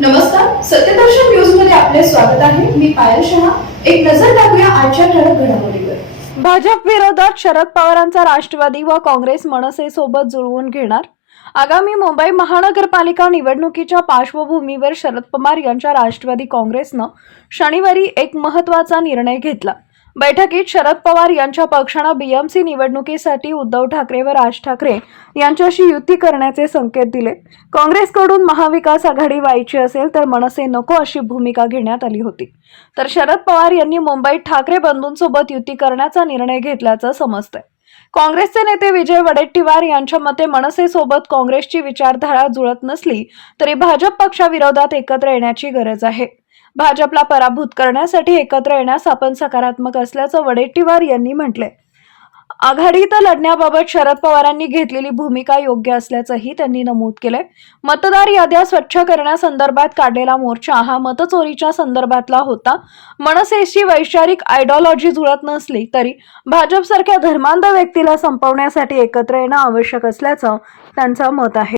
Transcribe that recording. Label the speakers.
Speaker 1: नमस्कार सत्यदर्शन न्यूजमध्ये आपले स्वागत आहे. मी पायल शहा. एक नजर टाकूया आजच्या ठळक घडामोडीवर.
Speaker 2: भाजप विरोधात शरद पवारांचा राष्ट्रवादी व काँग्रेस मनसे सोबत जुळवून घेणार? आगामी मुंबई महानगरपालिका निवडणुकीच्या पार्श्वभूमीवर शरद पवार यांच्या राष्ट्रवादी काँग्रेसनं शनिवारी एक महत्त्वाचा निर्णय घेतला. बैठकीत शरद पवार यांच्या पक्षानं बीएमसी निवडणुकीसाठी उद्धव ठाकरे व राज ठाकरे यांच्याशी युती करण्याचे संकेत दिले. काँग्रेसकडून महाविकास आघाडी व्हायची असेल तर मनसे नको अशी भूमिका घेण्यात आली होती. तर शरद पवार यांनी मुंबईत ठाकरे बंधूंसोबत युती करण्याचा निर्णय घेतल्याचं समजतंय. काँग्रेसचे नेते विजय वडेट्टीवार यांच्या मते मनसेसोबत काँग्रेसची विचारधारा जुळत नसली तरी भाजप पक्षाविरोधात एकत्र येण्याची गरज आहे. भाजपला पराभूत करण्यासाठी एकत्र येण्यास आपण सकारात्मक असल्याचं वडेट्टीवार यांनी म्हटलंय. आघाडीत लढण्याबाबत शरद पवारांनी घेतलेली भूमिका योग्य असल्याचंही त्यांनी नमूद केलंय. मतदार याद्या स्वच्छ करण्यासंदर्भात काढलेला मोर्चा हा मतचोरीच्या संदर्भातला होता. मनसेशी वैचारिक आयडिओलॉजी जुळत नसली तरी भाजपसारख्या धर्मांध व्यक्तीला संपवण्यासाठी एकत्र येणं आवश्यक असल्याचं त्यांचं मत आहे.